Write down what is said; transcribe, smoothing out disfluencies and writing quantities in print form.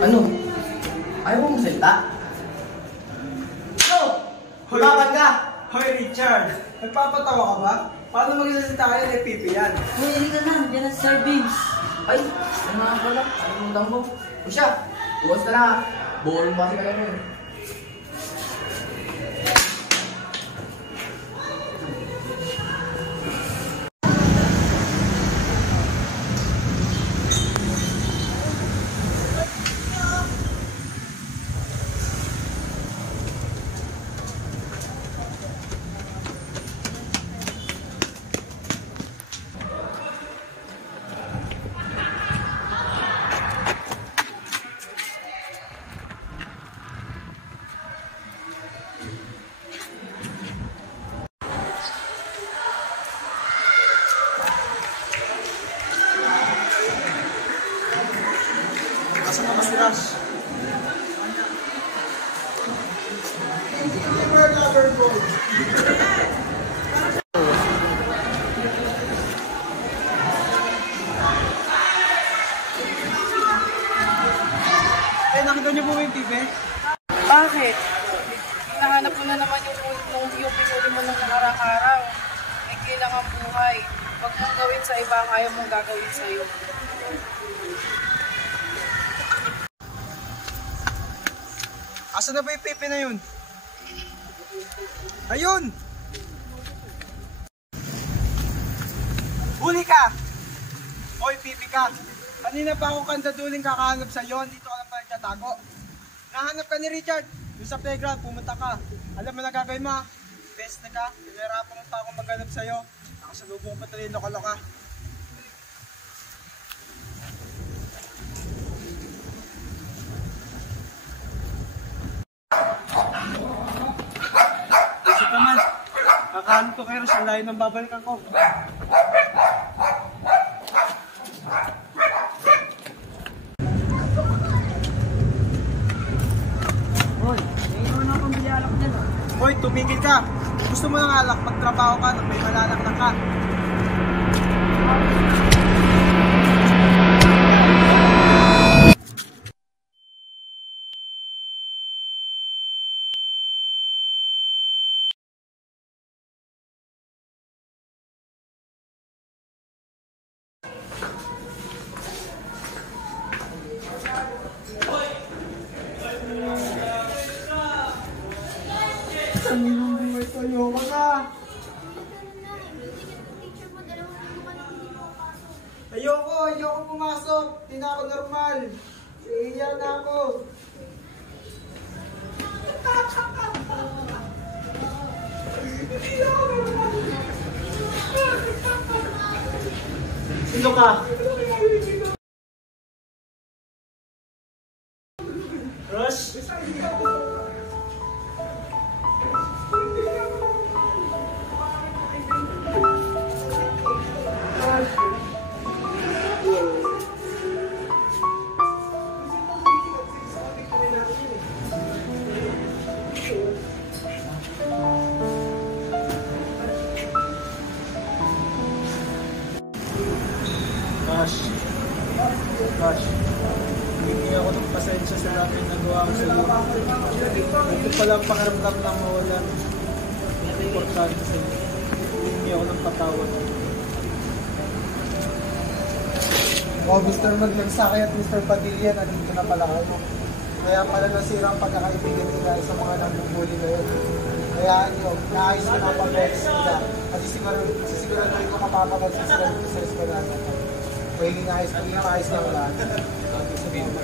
Ano? Ayaw mo magsalita? No! Hulapan ka! Hoy Richard, nagpapatawa ka ba? Paano magsasalita kayo ng pipi yan? Uy, hindi ka na. Yan ang servings. Ay, ano nga pala? Alimutan ko. O siya, bukas ka na ha. Boring ba kasi ka lang yun? Asa ka ba si Rush? Eh, nakita niyo po yung pipi? Bakit? Nahanap mo na naman yung pinuli mo ng araw-araw. May kailangan buhay. Huwag mong gawin sa iba ang ayaw mong gagawin sa'yo. Asa na ba yung pipi na yun? Ayun! Huli ka! Hoy, pipi ka! Kanina pa ako kandaduling kakahanap sa'yo, dito ka lang pala nagtatago. Nahanap ka ni Richard, doon sa playground, pumunta ka. Alam mo na gagawin mo, best na ka, nilarapan mo pa ako maghanap sa'yo. Nakasalubong pa tuloy loka-loka. Isip naman, kakahanap ko kayo sa layo ng babalikan ko. Hoy, tumigil ka! Gusto mo ng alak, magtrabaho ka, may malalaknak ka. Ayoko na! Ayoko pumasok! Hindi na ako normal! Iiya na ako! Sino ka? Rush? Gosh, hindi ako ng pasensya sa lahat ng nagawa ko sa iyo. Ito pala ang pakiramdam ng mawala. Importante sa iyo. Hindi ako ng patawad. Mr. Maglagsakay at Mr. Padilla, nandito na pala ako. Kaya pala nasira ang pagkakaibigan nila sa mga nambubuli ngayon. Kaya naayos ko na pag-box nila. At sisiguraduhin ko mapapagod sila dito sa eskwelahan. Pwede na ayos lang lahat. Sabihin mo,